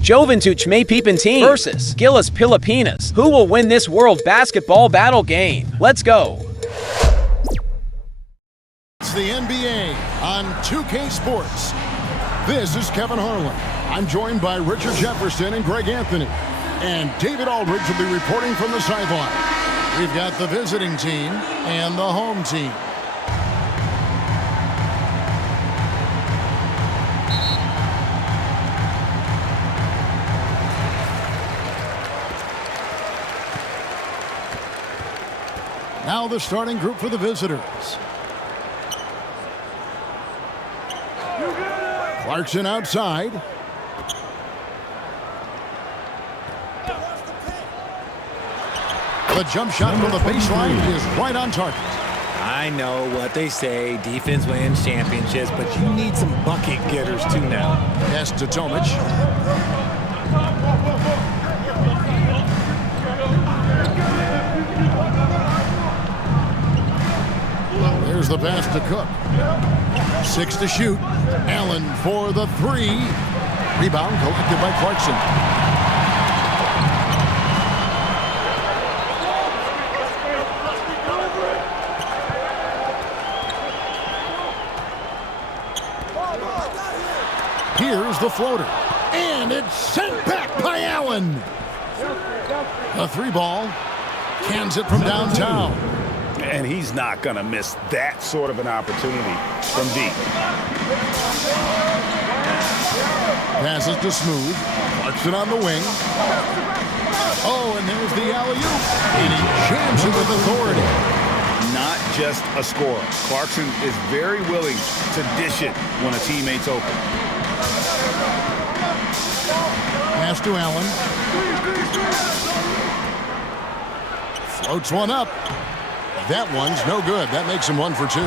JOVENTUT Philippine Team versus GILAS Pilipinas. Who will win this World Basketball Battle game? Let's go. It's the NBA on 2K Sports. This is Kevin Harlan. I'm joined by Richard Jefferson and Greg Anthony. And David Aldridge will be reporting from the sideline. We've got the visiting team and the home team. Now the starting group for the visitors. Clarkson outside. The jump shot from the baseline is right on target. I know what they say, defense wins championships, but you need some bucket getters too now. Pass to Tomic. There's the pass to Cook. 6 to shoot. Allen for the 3. Rebound collected by Clarkson. Here's the floater. And it's sent back by Allen. A 3-ball. Cans it from downtown. And he's not going to miss that sort of an opportunity from deep. Passes to Smooth. Clarkson on the wing. Oh, and there's the alley-oop. And he jams it with authority. Not just a scorer. Clarkson is very willing to dish it when a teammate's open. Pass to Allen. Floats one up. That one's no good. That makes him 1 for 2.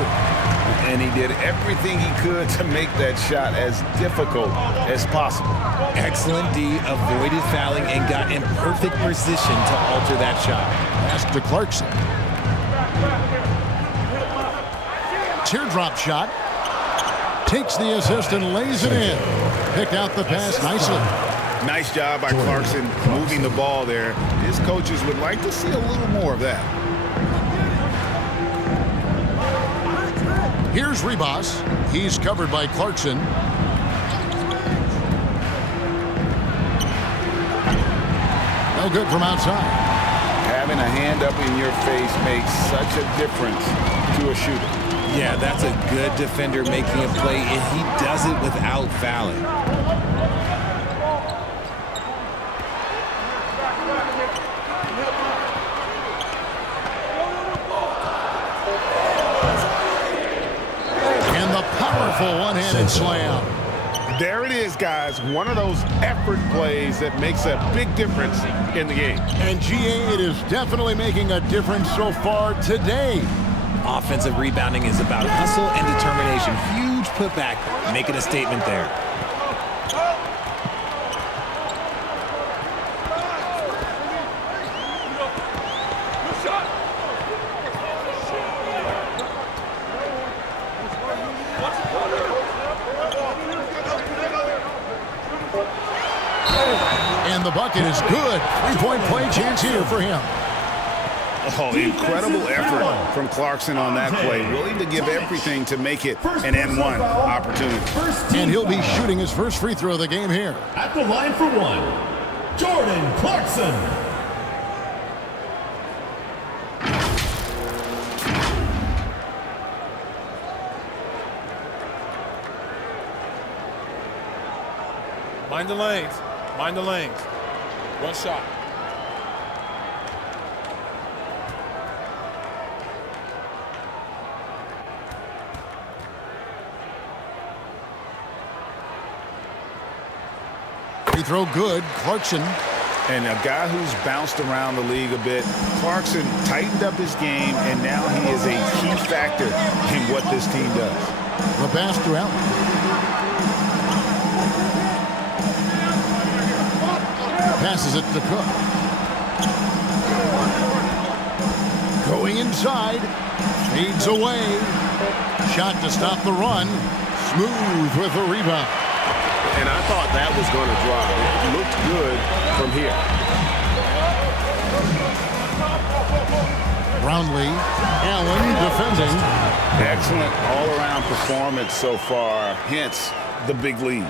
And he did everything he could to make that shot as difficult as possible. Excellent D, avoided fouling and got in perfect position to alter that shot. Pass to Clarkson. Teardrop shot. Takes the assist and lays it in. Picked out the pass nicely. Nice job by Clarkson moving the ball there. His coaches would like to see a little more of that. Here's Ribas. He's covered by Clarkson. No good from outside. Having a hand up in your face makes such a difference to a shooter. Yeah, that's a good defender making a play, and he does it without fouling. Powerful one-handed slam. There it is, guys. One of those effort plays that makes a big difference in the game. And GA, it is definitely making a difference so far today. Offensive rebounding is about hustle and determination. Huge putback, making a statement there. And the bucket is good. 3-point play chance here for him. Oh, incredible effort from Clarkson on that play. Willing to give everything to make it an N1 opportunity. And he'll be shooting his first free throw of the game here. At the line for 1, Jordan Clarkson. Mind the lanes. Mind the lanes. One shot. Free throw good. Clarkson. And a guy who's bounced around the league a bit, Clarkson tightened up his game, and now he is a key factor in what this team does. The pass to Allen. Passes it to Cook. Going inside. Fades away. Shot to stop the run. Smooth with a rebound. And I thought that was going to drop. It looked good from here. Brownlee, Allen defending. Excellent all-around performance so far, hence the big lead.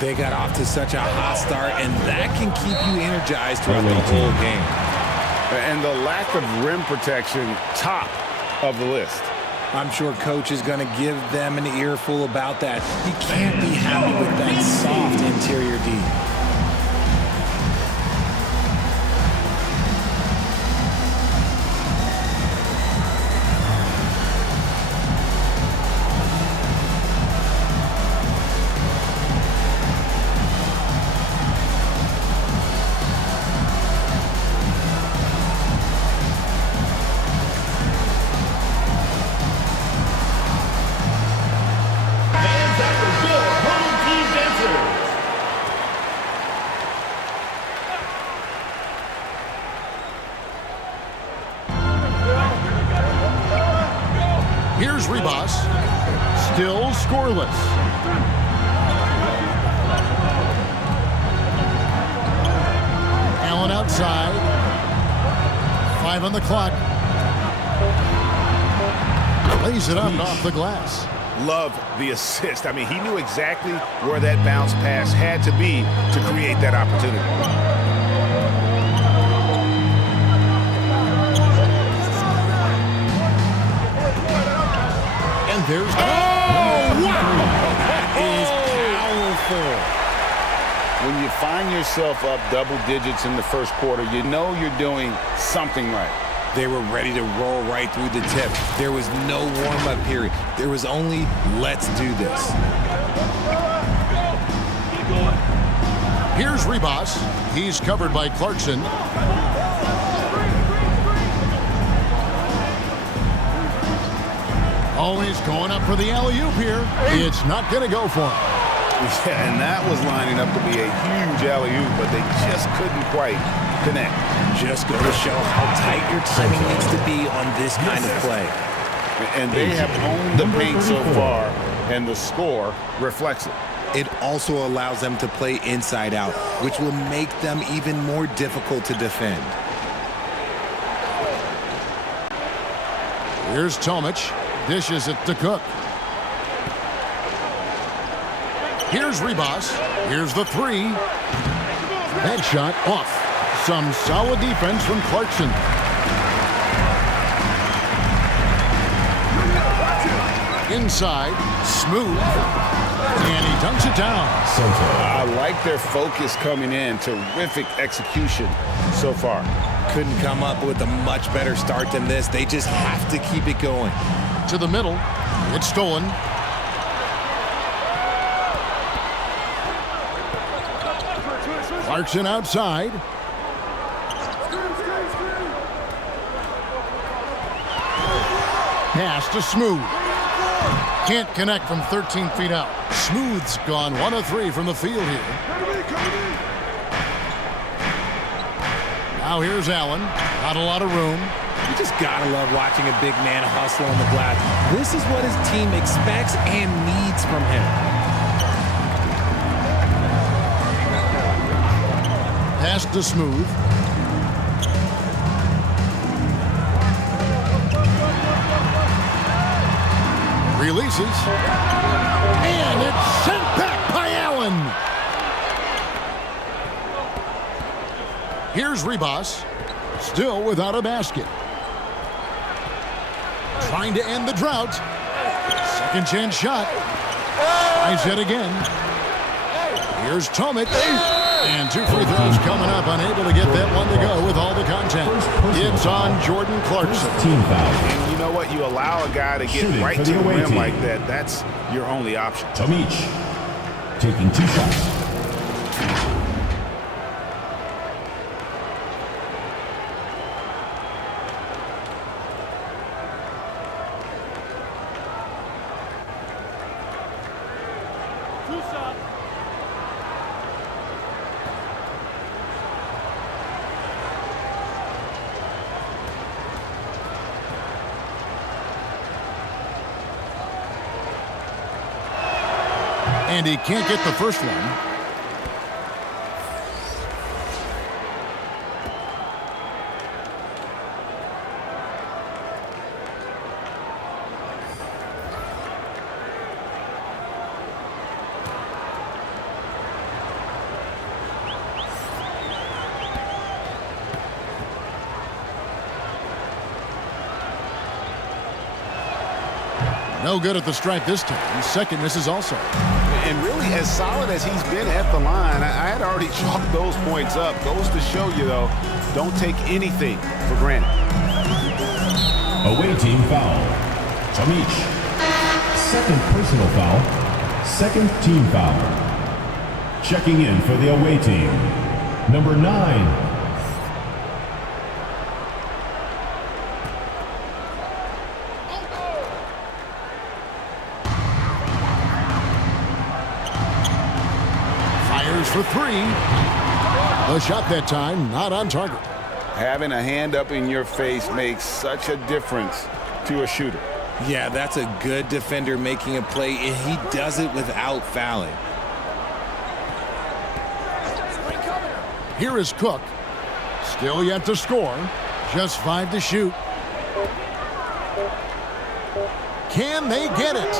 They got off to such a hot start, and that can keep you energized throughout the whole game. And the lack of rim protection, top of the list. I'm sure coach is going to give them an earful about that. He can't be happy with that soft interior D. Here's Ribas. Still scoreless. Allen outside. 5 on the clock. Lays it up off the glass. Love the assist. I mean, he knew exactly where that bounce pass had to be to create that opportunity. And there's... Oh, wow! That is powerful. When you find yourself up double digits in the first quarter, you know you're doing something right. They were ready to roll right through the tip. There was no warm-up period. There was only, let's do this. Here's Ribas. He's covered by Clarkson. Always going up for the alley-oop here. It's not going to go for him. Yeah, and that was lining up to be a huge alley-oop, but they just couldn't quite connect. Just go to show how tight your timing needs to be on this kind of play. And they have owned the paint so far, and the score reflects it. It also allows them to play inside out, which will make them even more difficult to defend. Here's Tomic. Dishes it to Cook. Here's Ribas. Here's the three. That shot off. Some solid defense from Clarkson. Inside. Smooth. And he dunks it down. I like their focus coming in. Terrific execution so far. Couldn't come up with a much better start than this. They just have to keep it going. To the middle. It's stolen. Clarkson outside. Pass to Smooth. Can't connect from 13 feet out. Smooth's gone 1 of 3 from the field here. Now here's Allen. Not a lot of room. You just gotta love watching a big man hustle on the glass. This is what his team expects and needs from him. Pass to Smooth. Releases. And it's sent back by Allen. Here's Ribas. Still without a basket. Trying to end the drought. Second chance shot. Tries it again. Here's Tomic. And 2 free throws coming up. Unable to get that one to go with all the contact. It's on Jordan Clarkson. And you know what? You allow a guy to get right to the rim like that. That's your only option. Tomic taking 2 shots. And he can't get the first one. No good at the stripe this time. Second misses also. And really, as solid as he's been at the line, I had already chalked those points up. Goes to show you, though, don't take anything for granted. Away team foul. From each. Second personal foul. Second team foul. Checking in for the away team. Number 9. For three. The shot that time not on target. Having a hand up in your face makes such a difference to a shooter. Yeah, that's a good defender making a play, and he does it without fouling. Here is Cook. Still yet to score. Just 5 to shoot. Can they get it?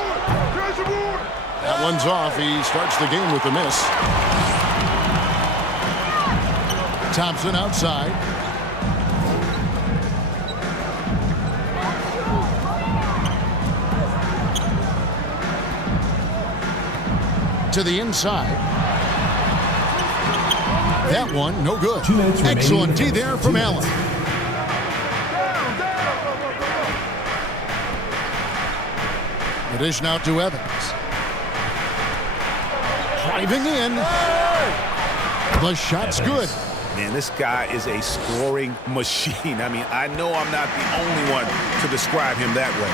That one's off. He starts the game with a miss. Thompson outside. To the inside. That one, no good. Excellent D there from Allen. The dish now to Evans. Driving in. The shot's good. Man, this guy is a scoring machine. I mean, I know I'm not the only one to describe him that way.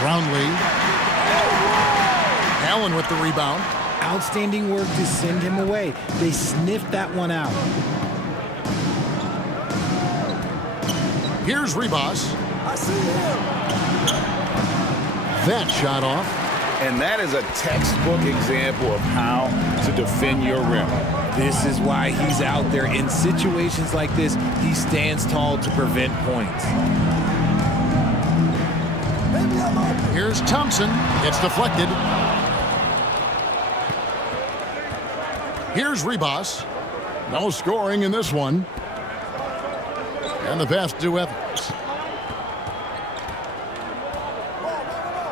Brownlee. Allen with the rebound. Outstanding work to send him away. They sniffed that one out. Here's Ribas. I see him. That shot off. And that is a textbook example of how to defend your rim. This is why he's out there. In situations like this, he stands tall to prevent points. Here's Thompson. It's deflected. Here's Ribas. No scoring in this one. And the pass to Evans.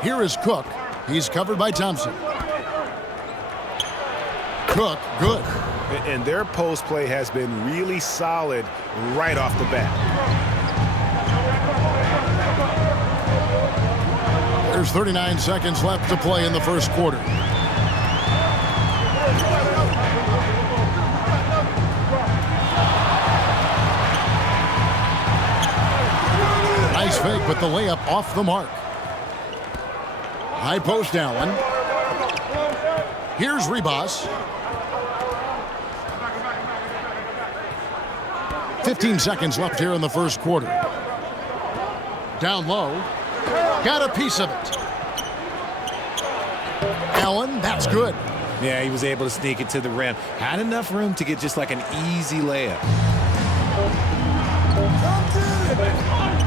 Here is Cook. He's covered by Thompson. Cook, good. And their post play has been really solid right off the bat. There's 39 seconds left to play in the first quarter. Nice fake, but the layup off the mark. High post Allen. Here's Ribas. 15 seconds left here in the first quarter. Down low. Got a piece of it. Allen, that's good. Yeah, he was able to sneak it to the rim. Had enough room to get just like an easy layup.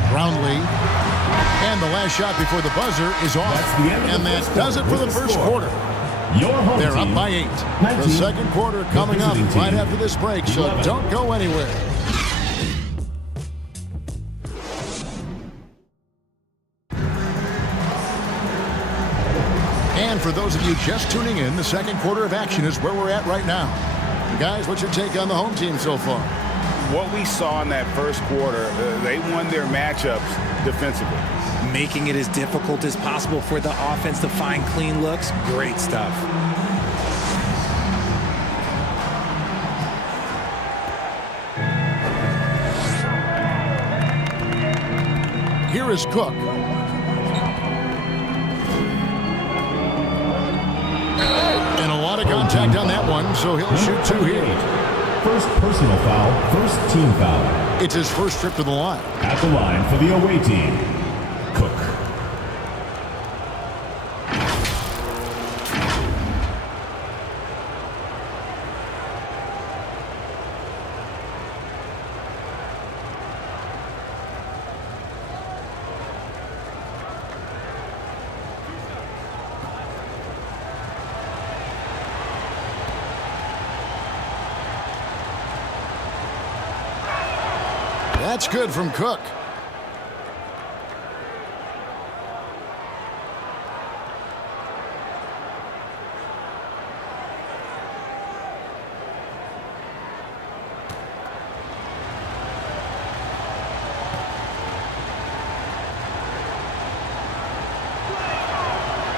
Brownlee. And the last shot before the buzzer is off. And that does it for the first quarter. They're up by 8. The second quarter coming up right after this break, so don't go anywhere. And for those of you just tuning in, the second quarter of action is where we're at right now. Guys, what's your take on the home team so far? What we saw in that first quarter, they won their matchups defensively. Making it as difficult as possible for the offense to find clean looks. Great stuff. Here is Cook. And a lot of contact on that one, so he'll shoot 2 here. First personal foul, first team foul. It's his first trip to the line. At the line for the away team, Cook. That's good from Cook.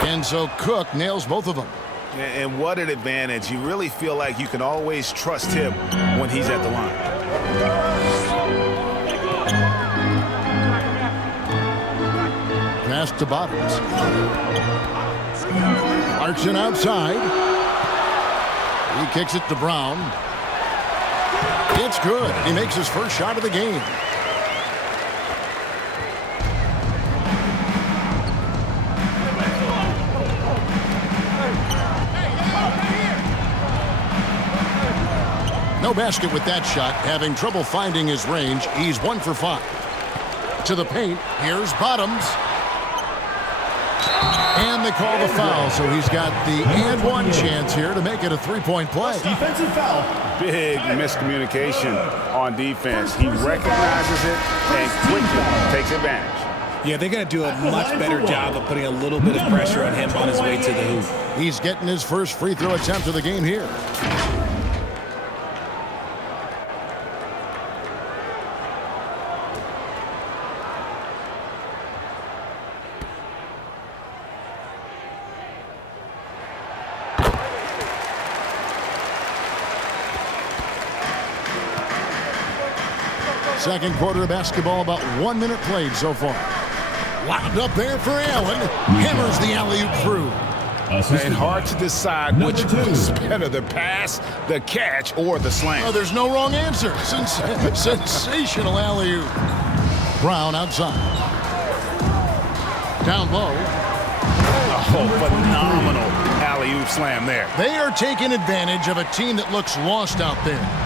And so Cook nails both of them. And what an advantage. You really feel like you can always trust him when he's at the line. Pass to Bottoms. Clarkson outside. He kicks it to Brown. It's good. He makes his first shot of the game. No basket with that shot, having trouble finding his range. He's 1 for 5. To the paint, here's Bottoms. And they call the foul, so he's got the and one chance here to make it a three-point play. Defensive foul. Big miscommunication on defense. He recognizes it and quickly takes advantage. Yeah, they got to do a much better job of putting a little bit of pressure on him on his way to the hoop. He's getting his first free throw attempt of the game here. Second quarter of basketball, about 1 minute played so far. Lobbed up there for Allen. Hammers the alley-oop through. And hard to decide which is better, the pass, the catch, or the slam. Oh, there's no wrong answer. Sensational alley-oop. Brown outside. Down low. Oh, phenomenal alley-oop slam there. They are taking advantage of a team that looks lost out there.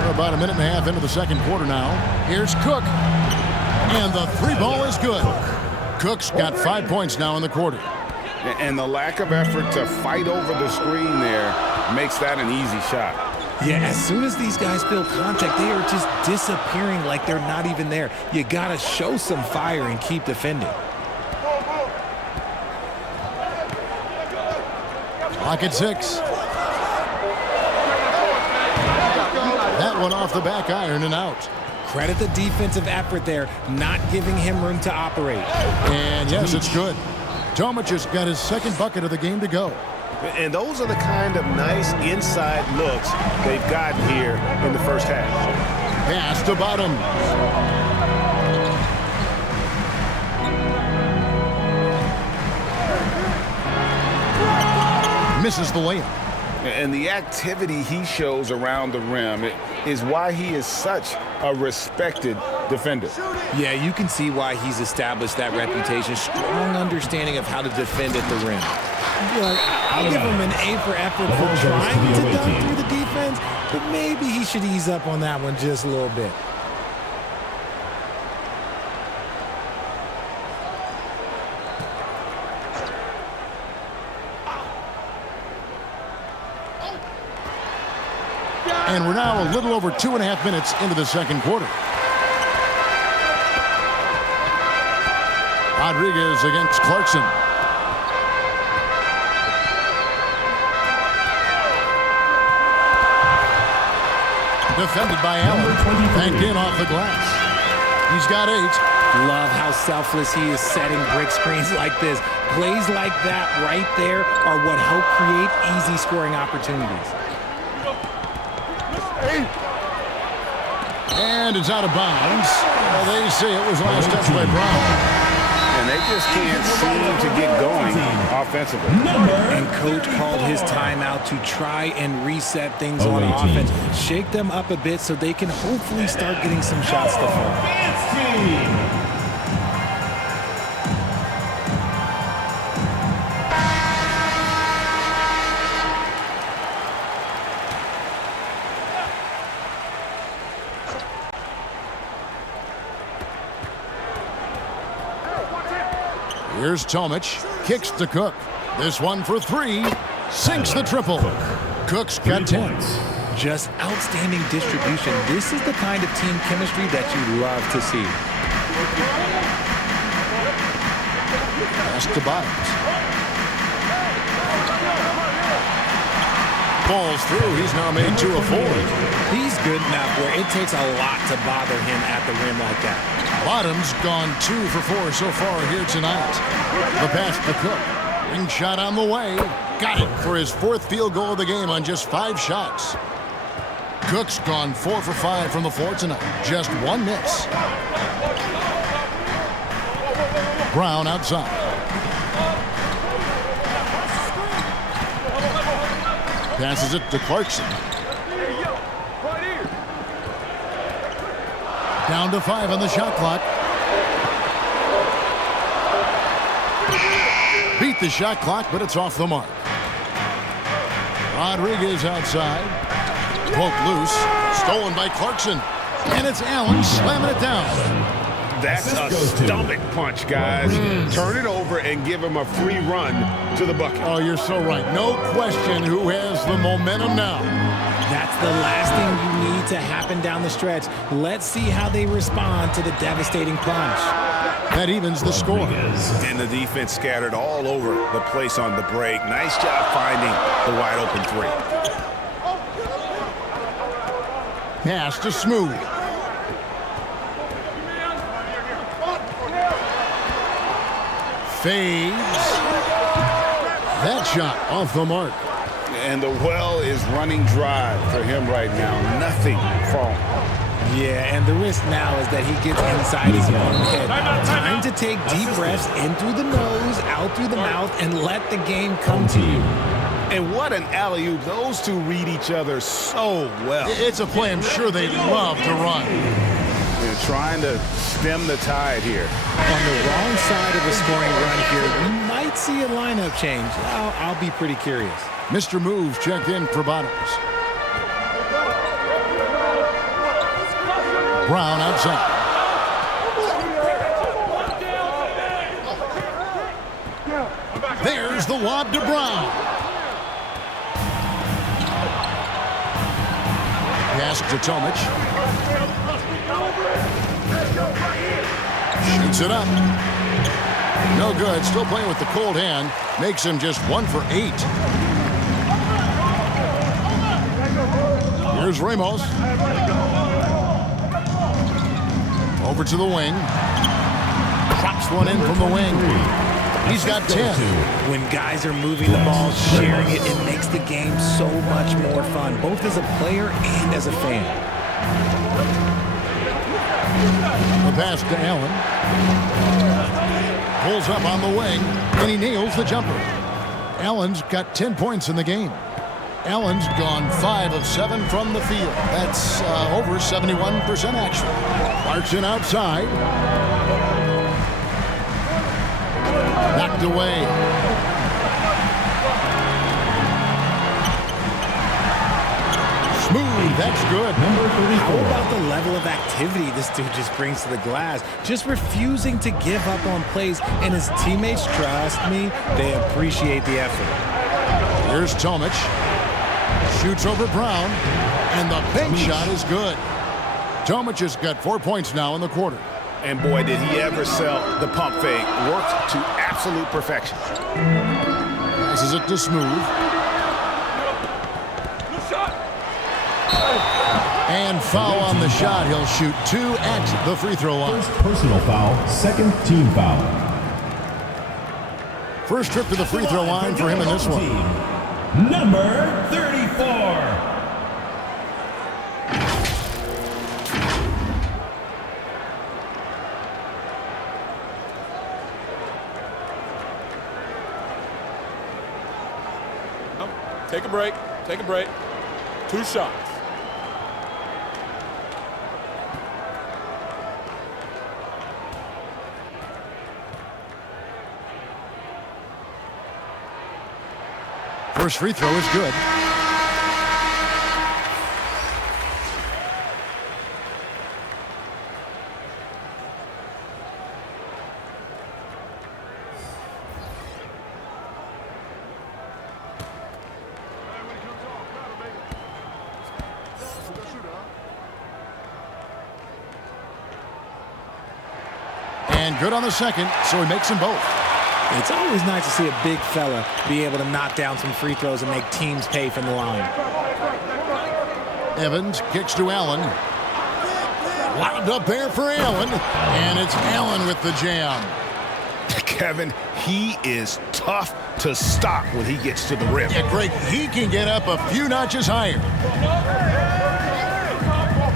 We're about a minute and a half into the second quarter now. Here's Cook. And the three ball is good. Cook's got 5 points now in the quarter. And the lack of effort to fight over the screen there makes that an easy shot. Yeah, as soon as these guys feel contact, they are just disappearing like they're not even there. You got to show some fire and keep defending. Clock at 6. That one off the back iron and out. Credit the defensive effort there, not giving him room to operate. And yes, it's good. Tomic has got his second bucket of the game to go. And those are the kind of nice inside looks they've gotten here in the first half. Pass to Bottom. Misses the layup. And the activity he shows around the rim is why he is such a respected defender. Yeah, you can see why he's established that reputation. Strong understanding of how to defend at the rim. But I'll give him an A for effort for trying to dunk through the defense, but maybe he should ease up on that one just a little bit. And we're now a little over 2.5 minutes into the second quarter. Rodriguez against Clarkson. Defended by Allen. Banked in off the glass. He's got 8. Love how selfless he is setting brick screens like this. Plays like that right there are what help create easy scoring opportunities. And it's out of bounds. Well, they say it was last touch by Brown. And they just can't seem to get going offensively. And coach called his timeout to try and reset things on offense. Shake them up a bit so they can hopefully start getting some shots to fall. Here's Tomic, kicks to Cook. This one for 3, sinks the triple. Cook's got 10. Just outstanding distribution. This is the kind of team chemistry that you love to see. Pass to Bottoms. Falls through. He's now made 2 of 4. He's good enough where it takes a lot to bother him at the rim like that. Bottoms gone 2 for 4 so far here tonight. The pass to Cook. Ring shot on the way. Got it for his 4th field goal of the game on just 5 shots. Cook's gone 4 for 5 from the floor tonight. Just 1 miss. Brown outside. Passes it to Clarkson. Down to 5 on the shot clock. Beat the shot clock, but it's off the mark. Rodriguez outside. Poke loose. Stolen by Clarkson. And it's Allen slamming it down. That's a stomach punch, guys. Turn it over and give him a free run to the bucket. Oh, you're so right. No question who has the momentum now. That's the last thing you need to happen down the stretch. Let's see how they respond to the devastating plunge. That evens the score. And the defense scattered all over the place on the break. Nice job finding the wide open 3. Pass to Smooth. Fades. That shot off the mark. And the well is running dry for him right now. Nothing falling. Yeah, and the risk now is that he gets inside his own head. Time to take deep breaths in through the nose, out through the mouth, and let the game come to you. And what an alley-oop. Those two read each other so well. It's a play I'm sure they love to run. They're trying to stem the tide here. On the wrong side of a scoring run here, we might see a lineup change. I'll be pretty curious. Mr. Moves checked in for Bottoms. Brown outside. There's the lob to Brown. Pass to Tomic. Shoots it up. No good. Still playing with the cold hand. Makes him just 1 for 8. Here's Ramos. Over to the wing. Drops one in from the wing. He's got 10. When guys are moving the ball, sharing it, it makes the game so much more fun, both as a player and as a fan. The pass to Allen. Pulls up on the wing, and he nails the jumper. Allen's got 10 points in the game. Allen's gone 5 of 7 from the field. That's over 71% action. Clarkson outside. Knocked away. Smooth, that's good. Number 34. How about the level of activity this dude just brings to the glass? Just refusing to give up on plays, and his teammates, trust me, they appreciate the effort. Here's Tomic. Shoots over Brown, and the bank shot is good. Tomic has got 4 points now in the quarter. And boy, did he ever sell the pump fake. Worked to absolute perfection. Passes it to Smooth. And foul on the shot. He'll shoot 2 at the free throw line. First personal foul, second team foul. First trip to the free throw line for him in this one. Number 34. Take a break. Take a break. 2 shots. First free throw is good. And good on the second, so he makes them both. It's always nice to see a big fella be able to knock down some free throws and make teams pay from the line. Evans kicks to Allen. Lobbed up there for Allen. And it's Allen with the jam. Kevin, he is tough to stop when he gets to the rim. Yeah, Greg, he can get up a few notches higher.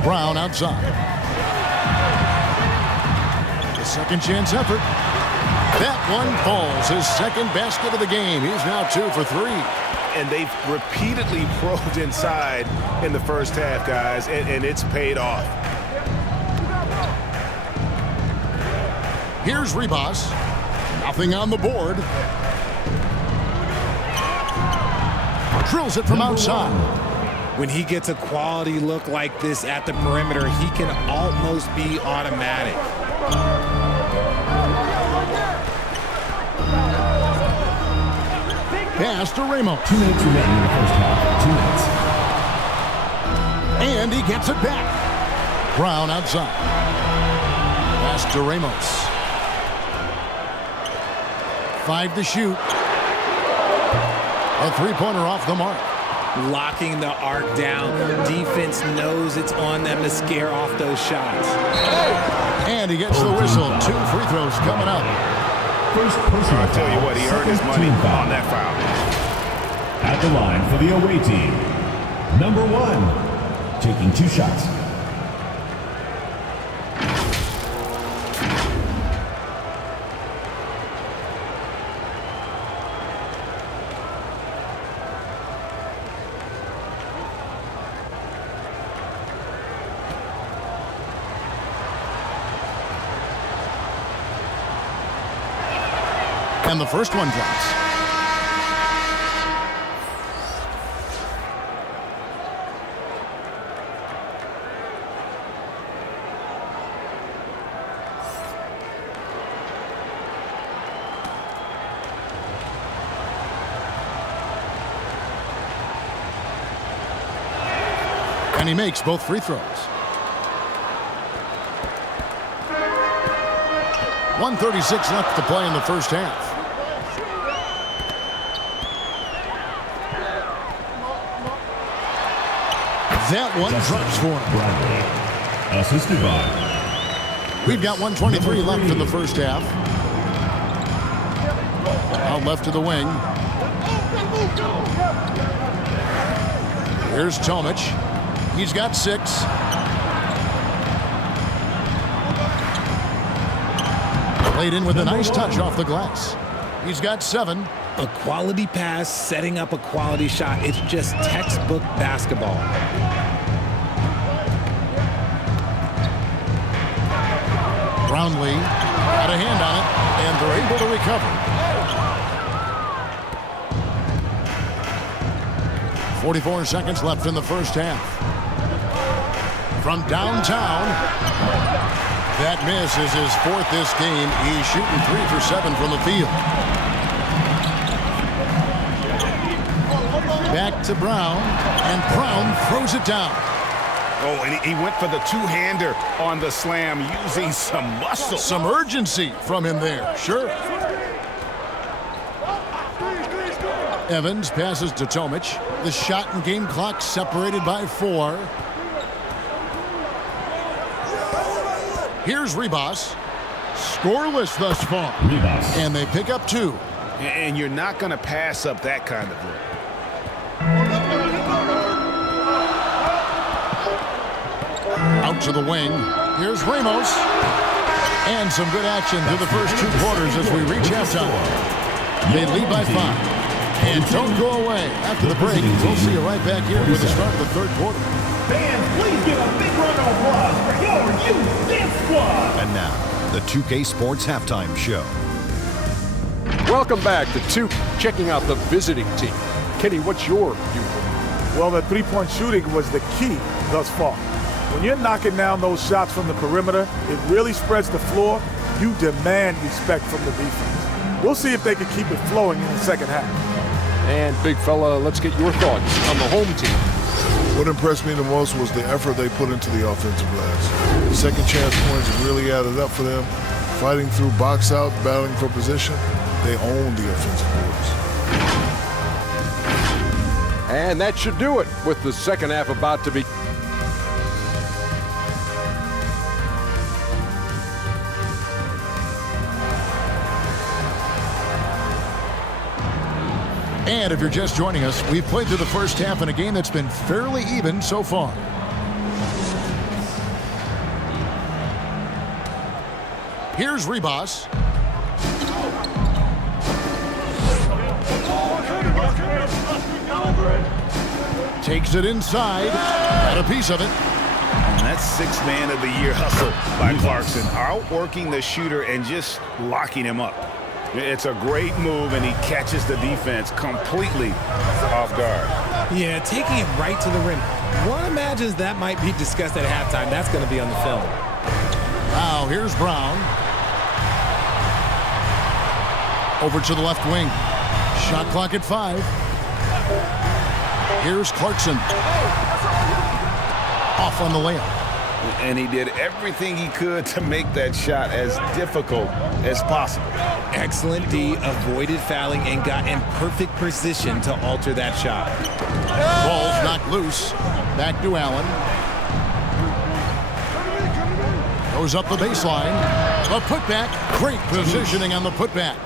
Brown outside. The second chance effort. That one falls. His second basket of the game. He's now 2 for 3. And they've repeatedly probed inside in the first half, guys, and it's paid off. Here's Ribas. Nothing on the board. Drills it from outside. When he gets a quality look like this at the perimeter, he can almost be automatic. Pass to Ramos. 2 minutes remaining in the first half. 2 minutes. And he gets it back. Brown outside. Pass to Ramos. 5 to shoot. A three-pointer off the mark. Locking the arc down. Defense knows it's on them to scare off those shots. And he gets the whistle. 2 free throws coming up. First personal I'll tell you foul, what, he earned his second money team foul. on that foul. At the line for the away team, number 1, taking 2 shots. And the first one drops. And he makes both free throws. 1:36 left to play in the first half. That one drops for him. Assisted by. We've got 1:23 left in the first half. Out left to the wing. Here's Tomic. He's got 6. Played in with a nice touch off the glass. He's got 7. A quality pass, setting up a quality shot. It's just textbook basketball. Brownlee had a hand on it, and they're able to recover. 44 seconds left in the first half. From downtown, that miss is his 4th this game. He's shooting 3 for 7 from the field. Back to Brown, and Brown throws it down. Oh, and he went for the two-hander on the slam, using some muscle. Some urgency from him there, sure. Evans passes to Tomic. The shot and game clock separated by 4. Here's Ribas. Scoreless thus far. Ribas. And they pick up 2. And you're not going to pass up that kind of look. Out to the wing. Here's Ramos. And some good action through the first 2 quarters as we reach halftime. They lead by 5. And don't go away. After the break, we'll see you right back here with the start of the 3rd quarter. Fans, please give a big round of applause for your youth dance squad. And now, the 2K Sports Halftime Show. Welcome back to 2K, checking out the visiting team. Kenny, what's your viewpoint? Well, the three-point shooting was the key thus far. When you're knocking down those shots from the perimeter, it really spreads the floor. You demand respect from the defense. We'll see if they can keep it flowing in the second half. And big fella, let's get your thoughts on the home team. What impressed me the most was the effort they put into the offensive glass. Second chance points really added up for them. Fighting through box out, battling for position, they own the offensive boards. And that should do it with the second half about to be. And if you're just joining us, we've played through the first half in a game that's been fairly even so far. Here's Ribas. Takes it inside. Got a piece of it. And that's sixth man of the year hustle by Clarkson. Outworking the shooter and just locking him up. It's a great move, and he catches the defense completely off guard. Yeah, taking it right to the rim. One imagines that might be discussed at halftime. That's going to be on the film. Now here's Brown. Over to the left wing. Shot clock at 5. Here's Clarkson. Off on the layup. And he did everything he could to make that shot as difficult as possible. Excellent D, avoided fouling, and got in perfect position to alter that shot. Ball's knocked loose. Back to Allen. Goes up the baseline. A putback. Great positioning on the putback.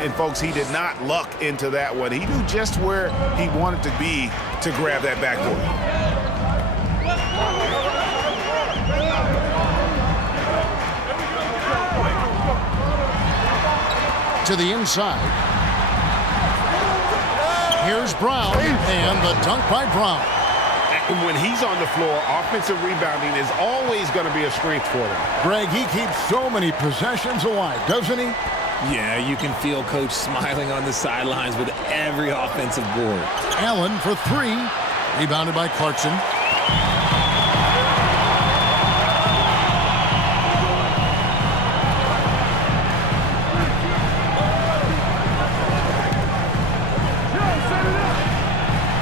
And folks, he did not luck into that one. He knew just where he wanted to be to grab that backboard. To the inside. Here's Brown, and the dunk by Brown. And when he's on the floor, offensive rebounding is always going to be a strength for them. Greg, he keeps so many possessions alive, doesn't he? Yeah, you can feel Coach smiling on the sidelines with every offensive board. Allen for 3. Rebounded by Clarkson.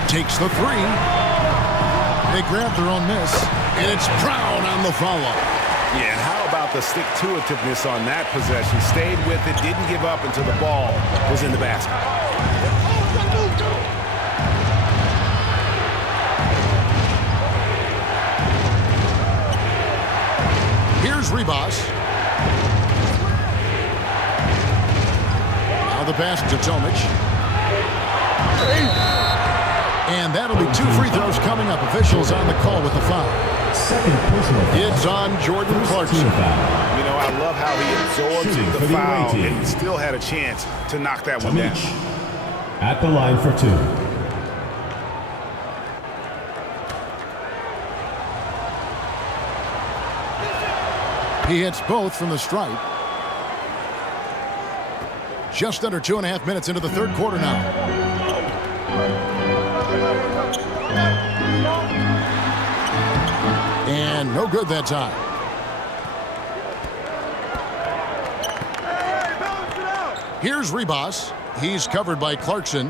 Takes the 3. They grab their own miss, and it's Brown on the follow. Yeah, and how about the stick-to-itiveness on that possession? Stayed with it, didn't give up until the ball was in the basket. Here's Ribas. Now the pass to Tomic. And that'll be 2 free throws coming up. Officials on the call with the foul. Second personal foul. It's on Jordan Clarkson. You know, I love how he absorbed Shooting the for the foul away team. and still had a chance to knock that one down. At the line for 2. He hits both from the stripe. Just under 2.5 minutes into the third quarter now. And no good that time. Here's Ribas. He's covered by Clarkson.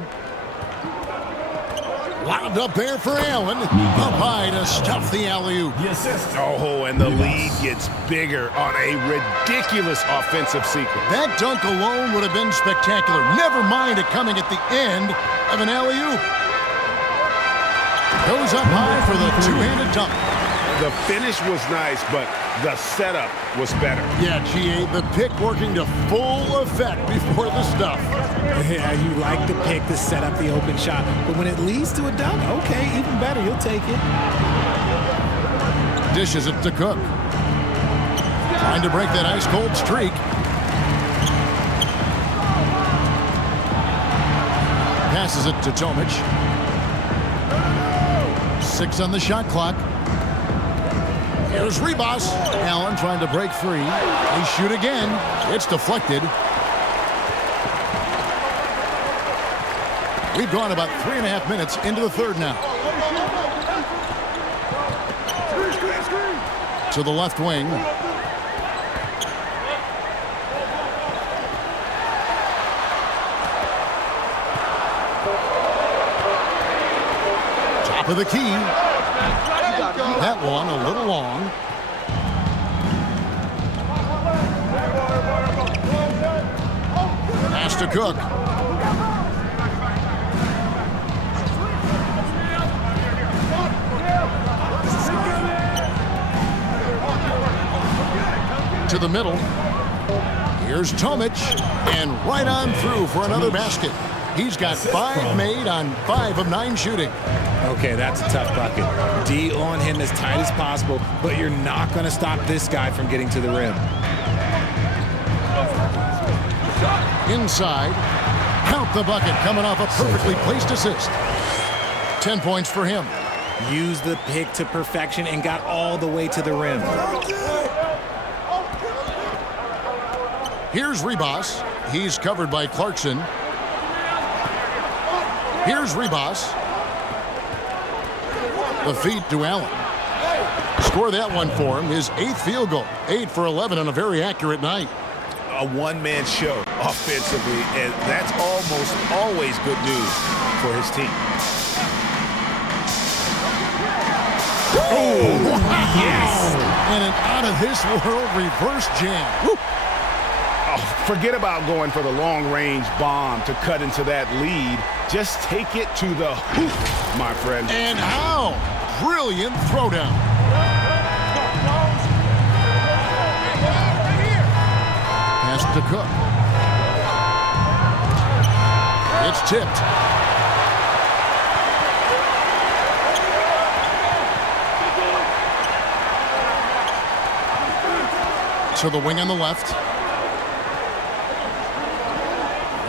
Wound up there for Allen. Up high to stuff the alley-oop. The assist. Oh, and the lead gets bigger on a ridiculous offensive sequence. That dunk alone would have been spectacular. Never mind it coming at the end of an alley-oop. Goes up high for the two-handed dunk. The finish was nice, but the setup was better. Yeah, GA, the pick working to full effect before the stuff. Yeah, you like the pick to set up the open shot, but when it leads to a dunk, okay, even better, you'll take it. Dishes it to Cook. Trying to break that ice-cold streak. Passes it to Tomic. 6 on the shot clock. Here's Ribas. Allen trying to break free. They shoot again. It's deflected. We've gone about 3.5 minutes into the third now. To the left wing. Top of the key. That one a little long. to Cook. To the middle. Here's Tomic, and right on through for another basket. He's got 5 made on 5 of 9 shooting. Okay, that's a tough bucket. D on him as tight as possible, but you're not going to stop this guy from getting to the rim. Inside. Count the bucket, coming off a perfectly placed assist. 10 points for him. Used the pick to perfection and got all the way to the rim. Here's Ribas. He's covered by Clarkson. Here's Ribas. The feed to Allen. Score that one for him. His 8th field goal. 8 for 11 on a very accurate night. A one-man show offensively, and that's almost always good news for his team. Oh, wow. Yes! And an out-of-this-world reverse jam. Woo. Oh, forget about going for the long-range bomb to cut into that lead. Just take it to the hoop, my friend. And how? Brilliant throwdown. Pass to Cook. It's tipped. To the wing on the left.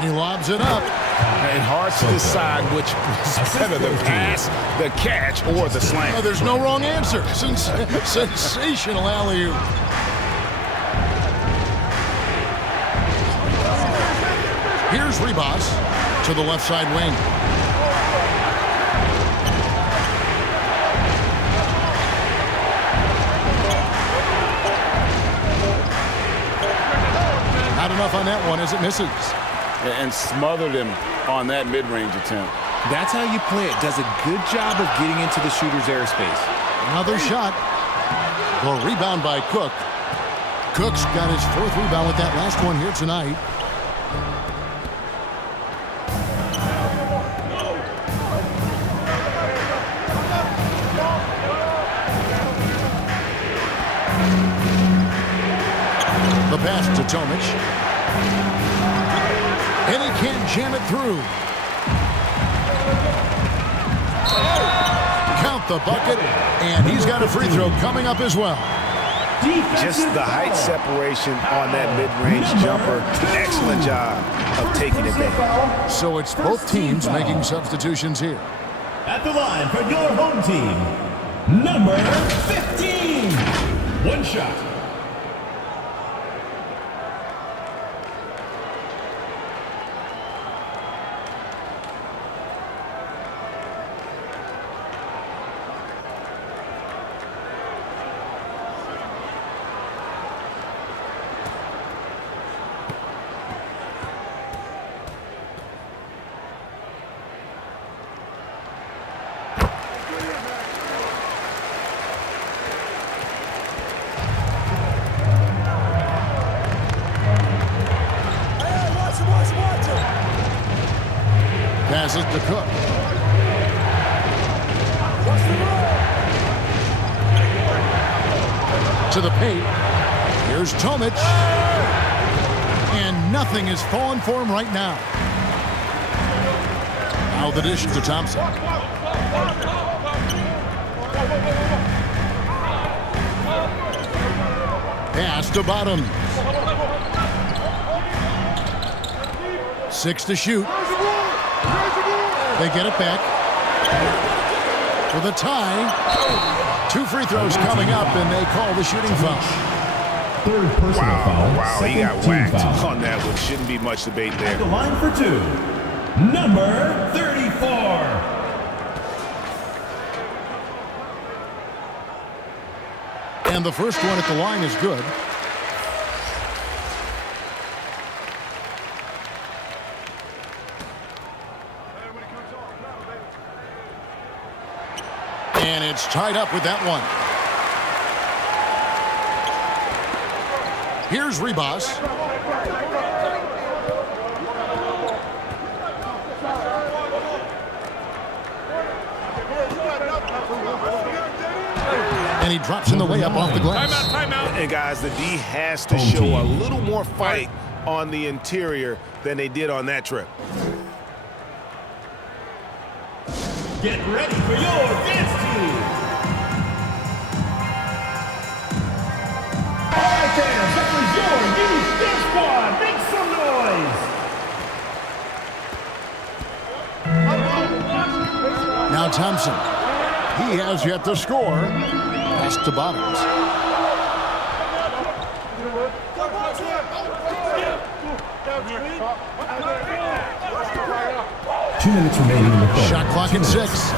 He lobs it up. And hard to decide which was better, the pass, the catch, or the slam. Oh, there's no wrong answer. Sensational alley-oop. Here's Ribas to the left side wing. Not enough on that one as it misses. And smothered him on that mid-range attempt. That's how you play it. Does a good job of getting into the shooter's airspace. Another shot. Well, rebound by Cook. Cook's got his 4th rebound with that last one here tonight. The pass to Tomic. And he can't jam it through. Count the bucket, and he's got a free throw coming up as well. Just the height separation on that mid-range jumper. Excellent job of taking advantage. So it's both teams making substitutions here. At the line for your home team, number 15. One shot. Passes to Cook. To the paint. Here's Tomic. And nothing is falling for him right now. Now the dish to Thompson. Pass to Bottoms. 6 to shoot. They get it back. For the tie. 2 free throws coming up, and they call the shooting foul. 3rd personal foul. Wow, he got whacked on that one. Shouldn't be much debate there. At the line for 2, number 34. And the first one at the line is good. And it's tied up with that one. Here's Ribas. he drops in the layup off the glass. Timeout. And guys, the D has to show a little more fight on the interior than they did on that trip. Get ready for your dance team. All right, fans, that was your youth dance squad. Make some noise. Now Thompson. He has yet to score. Pass to Bottoms. 2 minutes remaining in the third. Shot clock at 6.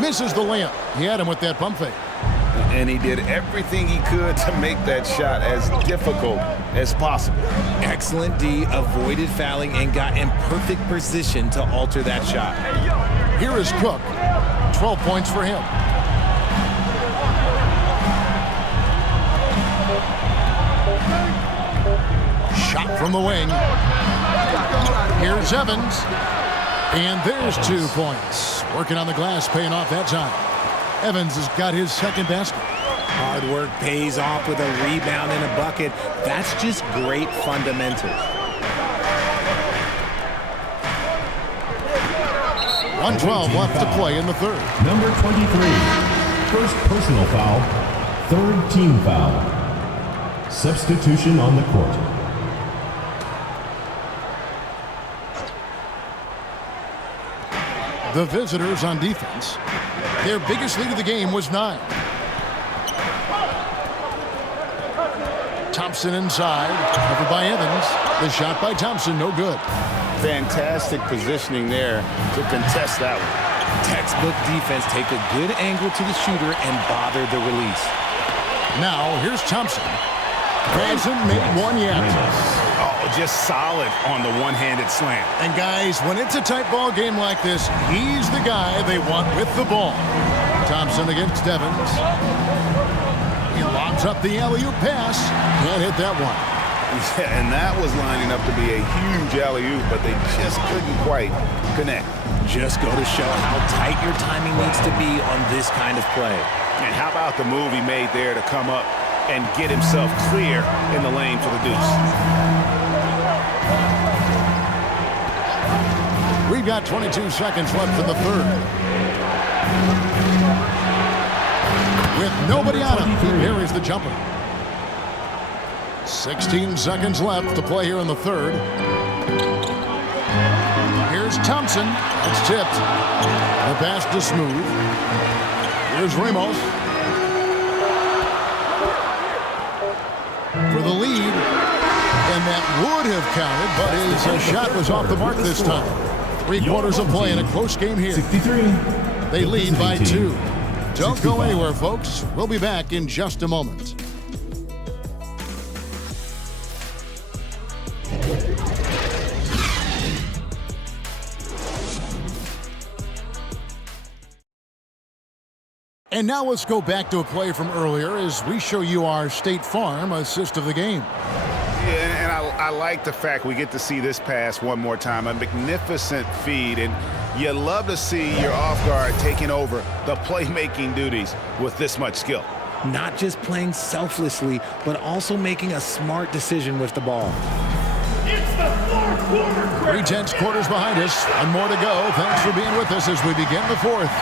Misses the layup. He had him with that pump fake. And he did everything he could to make that shot as difficult as possible. Excellent D, avoided fouling and got in perfect position to alter that shot. Here is Cook. 12 points for him. Shot from the wing. Here's Evans. And there's 2 points. Working on the glass, paying off that time. Evans has got his second basket. Hard work pays off with a rebound and a bucket. That's just great fundamentals. 1:12 left to play in the third. Number 23, first personal foul, third team foul. Substitution on the court. The visitors on defense. Their biggest lead of the game was 9. Thompson inside, covered by Evans. The shot by Thompson, no good. Fantastic positioning there to contest that one. Textbook defense, take a good angle to the shooter and bother the release. Now, here's Thompson. Hasn't made one yet. Oh, just solid on the one-handed slam. And guys, when it's a tight ball game like this, he's the guy they want with the ball. Thompson against Evans. He lobs up the alley-oop pass. Can't hit that one. Yeah, and that was lining up to be a huge alley-oop, but they just couldn't quite connect. Just go to show how tight your timing needs to be on this kind of play. And how about the move he made there to come up and get himself clear in the lane for the deuce. We've got 22 seconds left in the third. With nobody on him, he buries the jumper. 16 seconds left to play here in the third. Here's Thompson. It's tipped. The pass to Smooth. Here's Ramos. For the lead. And that would have counted, but his shot was off the mark this time. 3 quarters of play in a close game here. 63. They lead by 2. Don't go anywhere, folks. We'll be back in just a moment. And now let's go back to a play from earlier as we show you our State Farm assist of the game. Yeah, and I like the fact we get to see this pass one more time. A magnificent feed, and you love to see your off guard taking over the playmaking duties with this much skill. Not just playing selflessly, but also making a smart decision with the ball. It's the fourth quarter. 3 quarters behind us. 1 more to go. Thanks for being with us as we begin the fourth.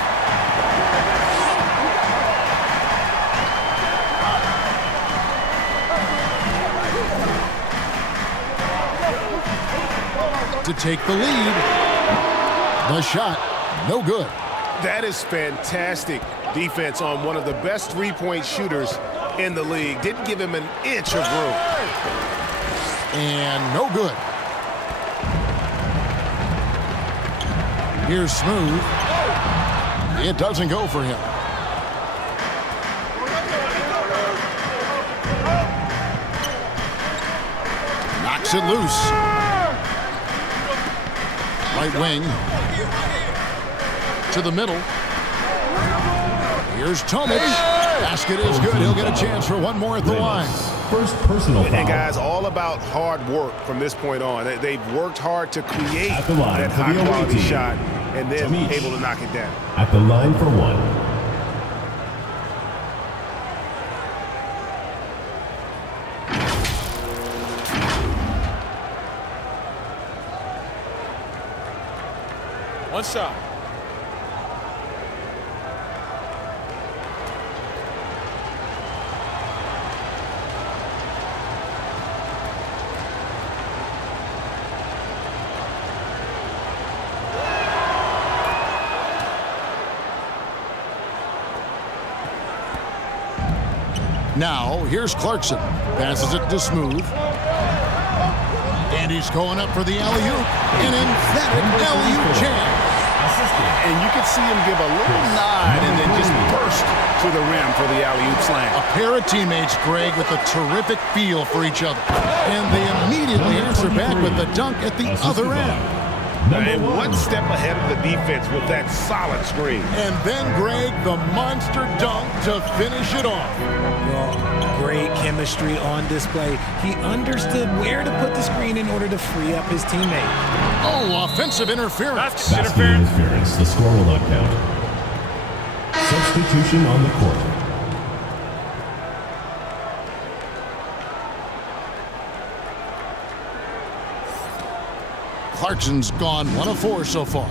To take the lead. The shot, no good. That is fantastic defense on one of the best three-point shooters in the league. Didn't give him an inch of room. And no good. Here's Smooth. It doesn't go for him. Knocks it loose. Right wing. To the middle. Here's Tomic. Basket is good. He'll get a chance for 1 more at the line. First personal foul. And guys, all about hard work from this point on. They've worked hard to create At the line that for the high-quality away team. shot. and then able to knock it down. At the line for one. One shot. Now, here's Clarkson. Passes it to Smooth. And he's going up for the alley-oop. An emphatic alley-oop jam. And you can see him give a little nod and then just burst to the rim for the alley-oop slam. A pair of teammates, Greg, with a terrific feel for each other. And they immediately answer back with the dunk at the other end. And one step ahead of the defense with that solid screen. And then, Greg, the monster dunk to finish it off. Well, great chemistry on display. He understood where to put the screen in order to free up his teammate. Oh, offensive interference. Basket interference. The score will not count. Substitution on the court. Clarkson's gone 1 of 4 so far.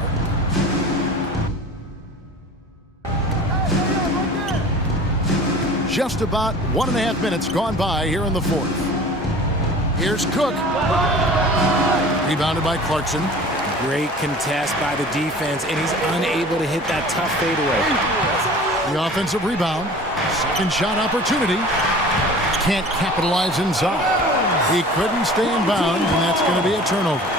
Just about 1.5 minutes gone by here in the fourth. Here's Cook. Rebounded by Clarkson. Great contest by the defense, and he's unable to hit that tough fadeaway. The offensive rebound. Second shot opportunity. Can't capitalize inside. He couldn't stay in bounds, and that's going to be a turnover.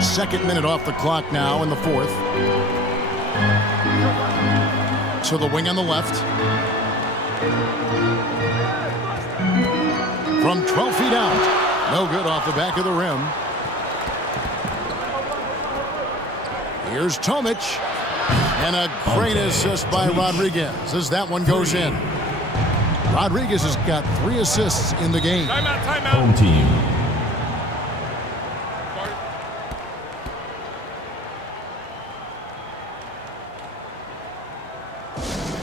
Second minute off the clock now in the fourth. To the wing on the left. From 12 feet out. No good off the back of the rim. Here's Tomic. And a great assist by Rodriguez as that one goes in. Rodriguez has got 3 assists in the game. Timeout, timeout. Home team.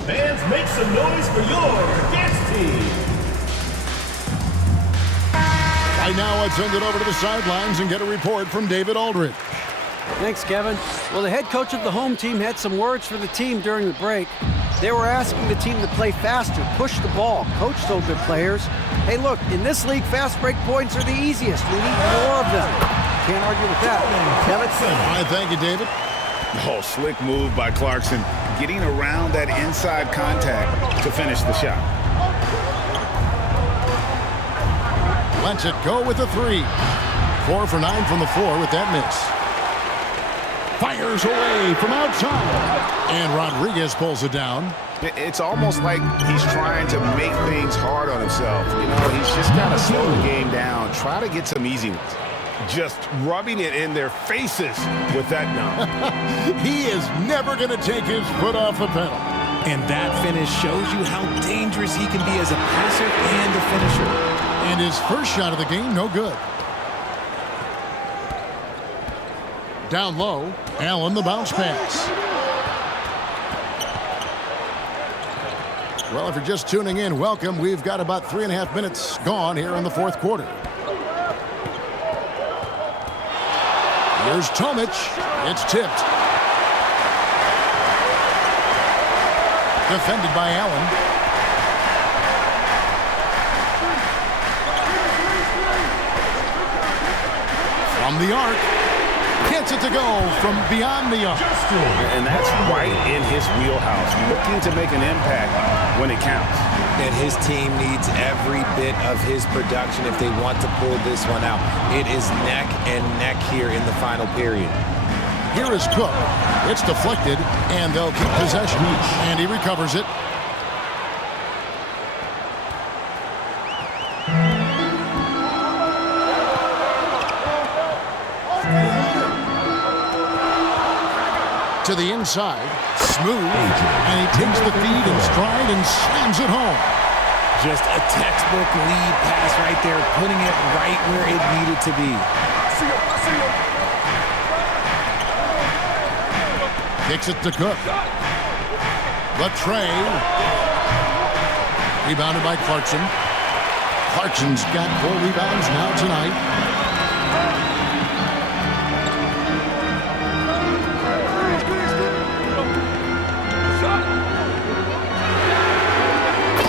Fans, make some noise for your guest team. Right now, let's send it over to the sidelines and get a report from David Aldridge. Thanks, Kevin. Well, the head coach of the home team had some words for the team during the break. They were asking the team to play faster, push the ball. Coach told their players, hey, look, in this league, fast break points are the easiest. We need more of them. Can't argue with that. Kevin? All right, thank you, David. Oh, slick move by Clarkson, getting around that inside contact to finish the shot. Lets it go with a 3. 4 for 9 from the floor with that miss. Fires away from outside. And Rodriguez pulls it down. It's almost like he's trying to make things hard on himself. You know, he's just got to slow the game down, try to get some easy ones. Just rubbing it in their faces with that now. He is never going to take his foot off the pedal. And that finish shows you how dangerous he can be as a passer and a finisher. And his first shot of the game, no good. Down low, Allen the bounce pass. Well, if you're just tuning in, welcome. We've got about 3.5 minutes gone here in the fourth quarter. Here's Tomic. It's tipped. Defended by Allen. From the arc. Gets it to go from beyond the arc. And that's right in his wheelhouse. Looking to make an impact when it counts. And his team needs every bit of his production if they want to pull this one out. It is neck and neck here in the final period. Here is Cook. It's deflected, and they'll keep possession. And he recovers it. To to the inside. Smooth. And he takes the feed in stride and slams it home. Just a textbook lead pass right there, putting it right where it needed to be. Kicks it to Cook. The tray. Rebounded by Clarkson. Clarkson's got 4 rebounds now tonight.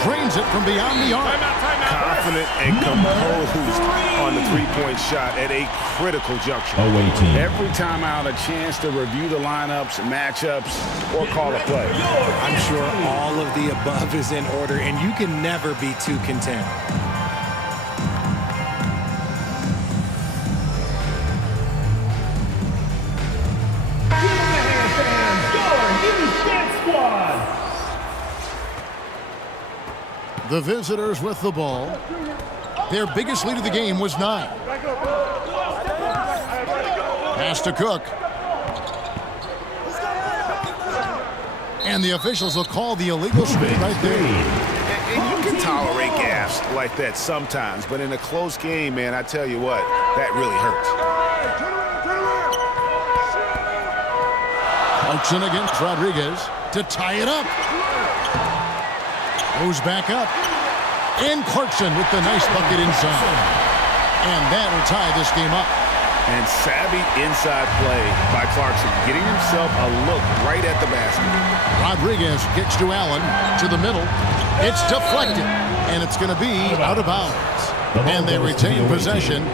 Drains it from beyond the arc. Confident and composed on the three-point shot at a critical juncture. Away team. Every time out, a chance to review the lineups, matchups, or call a play. I'm sure all of the above is in order, and you can never be too content. The visitors with the ball. Their biggest lead of the game was 9. Pass to Cook. And the officials will call the illegal screen right there. And you can tolerate gaffes like that sometimes, but in a close game, man, I tell you what, that really hurts. Clarkson against Rodriguez to tie it up. Goes back up. And Clarkson with the nice bucket inside. And that'll tie this game up. And savvy inside play by Clarkson, getting himself a look right at the basket. Rodriguez kicks to Allen, to the middle. It's deflected, and it's going to be out of bounds. And they retain possession.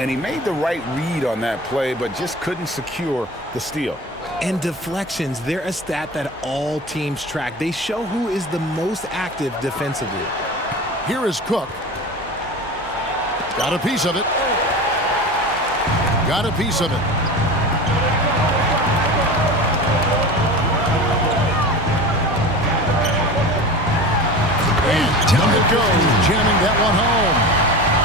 And he made the right read on that play, but just couldn't secure the steal. And deflections, they're a stat that all teams track. They show who is the most active defensively. Here is Cook. Got a piece of it. Got a piece of it. And down it goes, jamming that one home.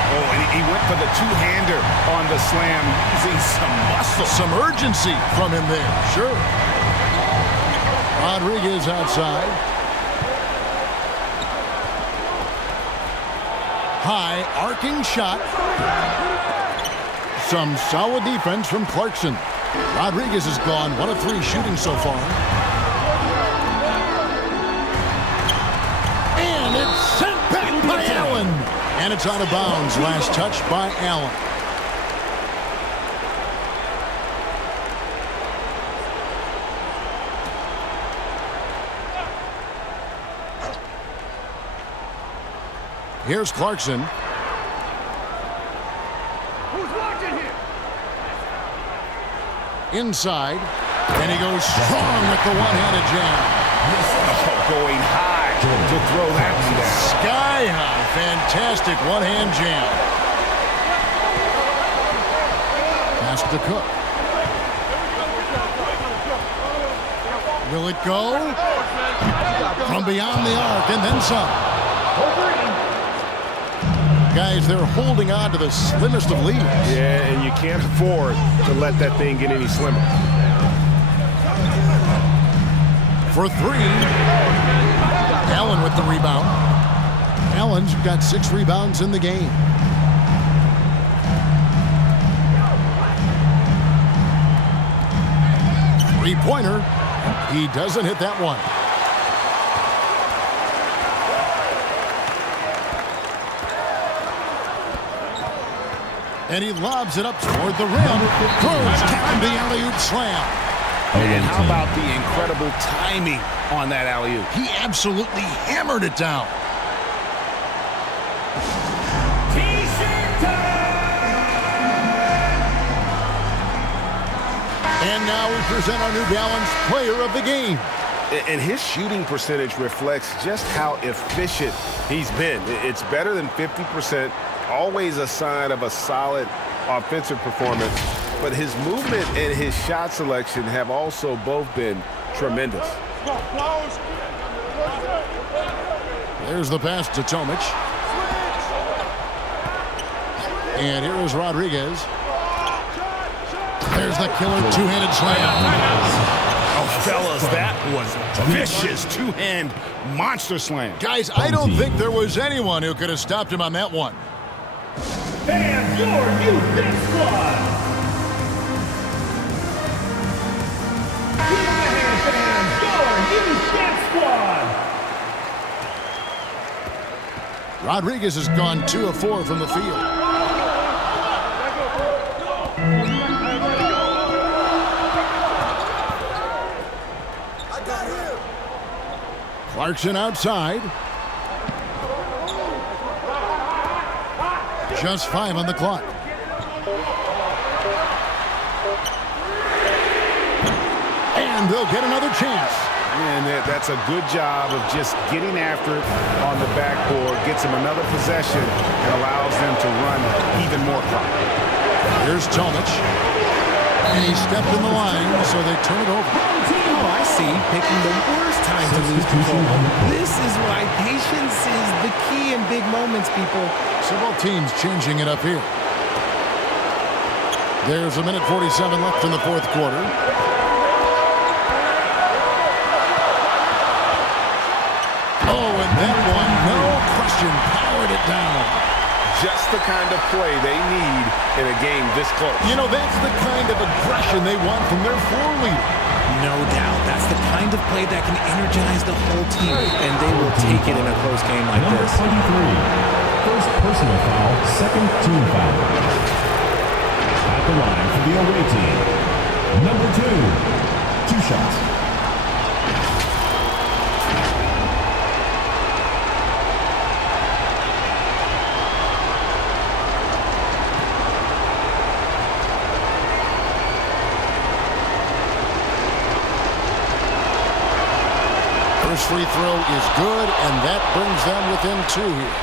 Oh, and he went for the two-hander on the slam, using some muscle. Some urgency from him there, sure. Rodriguez outside. High arcing shot. Some solid defense from Clarkson. Rodriguez is gone 1 of 3 shooting so far. And it's sent back by Allen. And it's out of bounds. Last touch by Allen. Here's Clarkson. Who's watching here? Inside. And he goes strong with the one-handed jam. Going high to throw that one down. Sky high. Fantastic one-hand jam. Pass to Cook. Will it go? From beyond the arc and then some. Guys, they're holding on to the slimmest of leads. Yeah, and you can't afford to let that thing get any slimmer. For 3. Allen with the rebound. Allen's got 6 rebounds in the game. Three-pointer. He doesn't hit that one. And he lobs it up toward the rim. Throws down the alley-oop slam. And how about the incredible timing on that alley-oop? He absolutely hammered it down. And now we present our New Balance Player of the Game. And his shooting percentage reflects just how efficient he's been. It's better than 50%. Always a sign of a solid offensive performance. But his movement and his shot selection have also both been tremendous. There's the pass to Tomic. And here is Rodriguez. There's the killer two-handed slam. Fellas, that was vicious two-hand monster slam. Guys, I don't think there was anyone who could have stopped him on that one. And your youth big squad. Give it a hand, fans. Your youth big squad. Rodriguez has gone 2 of 4 from the field. Clarkson outside. Just 5 on the clock. And they'll get another chance. And that's a good job of just getting after it on the backboard, gets them another possession, and allows them to run even more clock. Here's Tomic. And he stepped in the line, so they turn it over. Oh, I see. Picking the worst time to lose control. This is why patience is the key in big moments, people. Several teams changing it up here. There's 1:47 left in the fourth quarter. Oh, and that one, no question, powered it down. Just the kind of play they need in a game this close. You know, that's the kind of aggression they want from their floor leader. No doubt. That's the kind of play that can energize the whole team, and they will take it in a close game like Number this. 23, first personal foul, second team foul. At the line for the away team. Number 2, 2 shots. First free throw is good, and that brings them within 2 here.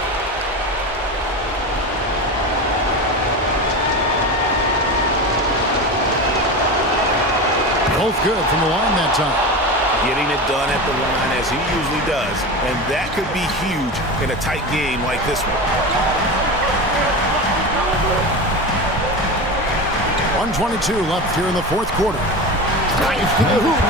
Both good from the line that time. Getting it done at the line as he usually does, and that could be huge in a tight game like this one. 1:22 left here in the fourth quarter. Drives to the hoop.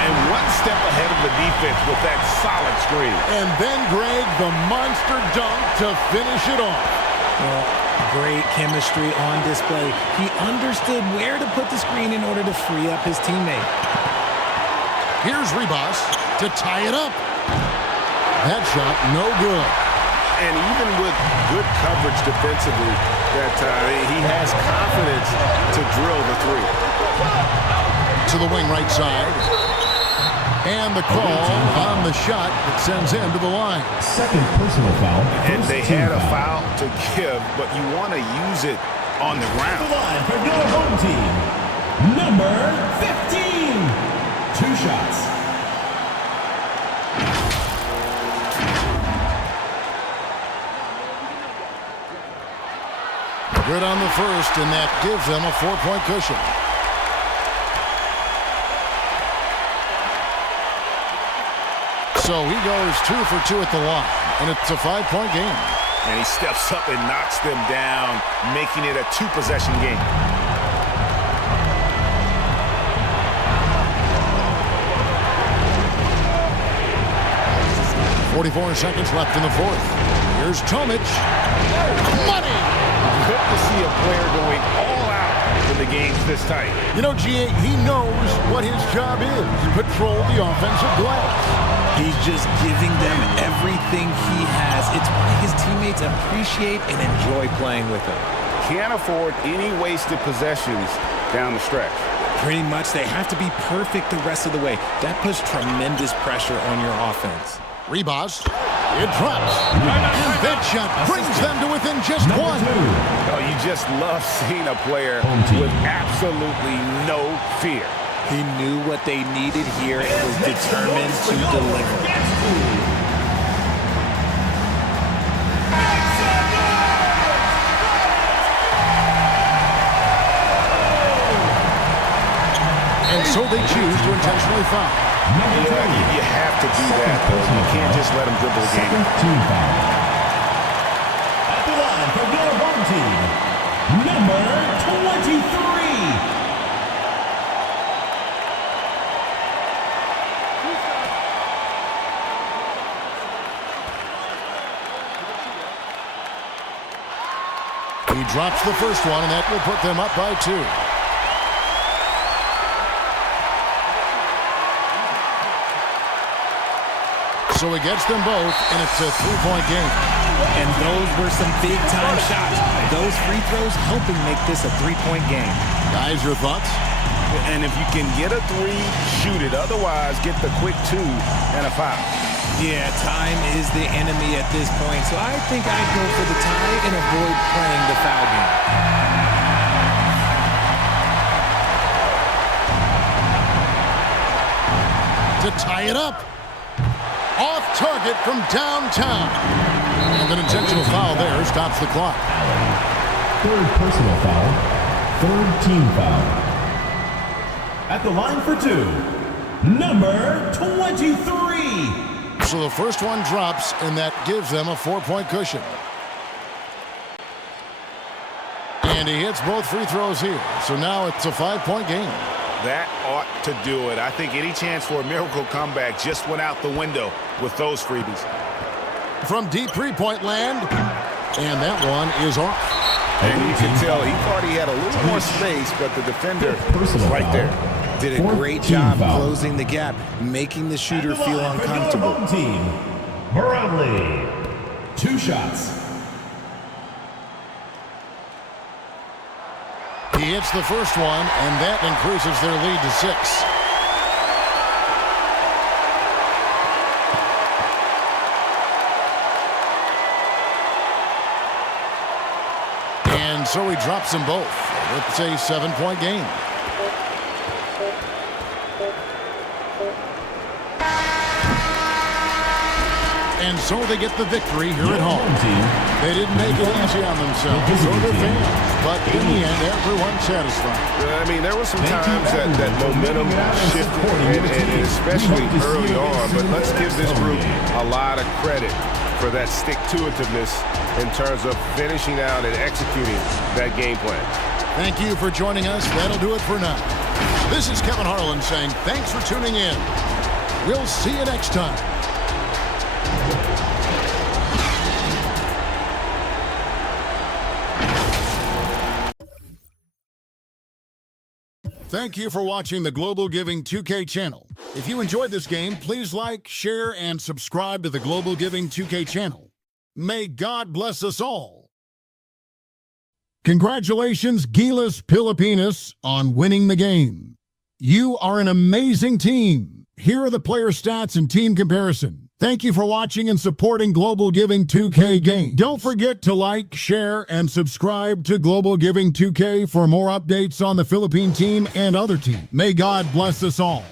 And one step ahead of the defense with that solid screen. And then, Greg, the monster dunk to finish it off. Well, great chemistry on display. He understood where to put the screen in order to free up his teammate. Here's Ribas to tie it up. That shot, no good. And even with good coverage defensively, he has confidence to drill the three. To the wing right side. And the call on the shot that sends him to the line. Second personal foul. And they had a foul to give, but you want to use it on the ground. The line for your home team. Number 15. 2 shots. Good on the first, and that gives them a 4-point cushion. So he goes 2 for 2 at the line, and it's a 5-point game. And he steps up and knocks them down, making it a 2-possession game. .44 seconds left in the fourth. Here's Tomic. Money! Good to see a player going all out when the game's this tight. You know, GA, he knows what his job is. Patrol the offensive glass. He's just giving them everything he has. It's why his teammates appreciate and enjoy playing with him. Can't afford any wasted possessions down the stretch. Pretty much, they have to be perfect the rest of the way. That puts tremendous pressure on your offense. Ribas. It drops. And that shot brings them to within just 1. Oh, you just love seeing a player with absolutely no fear. He knew what they needed here and was determined to deliver. And so they choose to intentionally foul. You have to do that, though. You can't just let them dribble the game. At the line for your home team, number 23. He drops the first one, and that will put them up by 2. So he gets them both, and it's a 3-point game. And those were some big-time shots. Those free throws helping make this a 3-point game. Guys, your thoughts? And if you can get a 3, shoot it. Otherwise, get the quick 2 and a foul. Yeah, time is the enemy at this point. So I think I'd go for the tie and avoid playing the foul game. To tie it up. Off target from downtown. And an intentional foul there stops the clock. Third personal foul. Third team foul. At the line for 2, number 23. So the first one drops, and that gives them a 4-point cushion. And he hits both free throws here. So now it's a 5-point game. That ought to do it. I think any chance for a miracle comeback just went out the window with those freebies. From deep 3-point land, and that one is off. And you can tell he thought he had a little more space, but the defender was right there. Did a great job closing the gap, making the shooter feel uncomfortable. Team, Barangay. 2 shots. He hits the first one, and that increases their lead to 6. And so he drops them both. It's a 7-point game. And so they get the victory here at home. They didn't make it easy on themselves or their fans, but in the end, everyone's satisfied. I mean, there were some times that momentum shifted, and especially early on, but let's give this group a lot of credit for that stick-to-itiveness in terms of finishing out and executing that game plan. Thank you for joining us. That'll do it for now. This is Kevin Harlan saying thanks for tuning in. We'll see you next time. Thank you for watching the Global Giving 2K channel. If you enjoyed this game, please like, share, and subscribe to the Global Giving 2K channel. May God bless us all. Congratulations, GILAS Pilipinas, on winning the game. You are an amazing team. Here are the player stats and team comparison. Thank you for watching and supporting Global Giving 2K game. Don't forget to like, share, and subscribe to Global Giving 2K for more updates on the Philippine team and other teams. May God bless us all.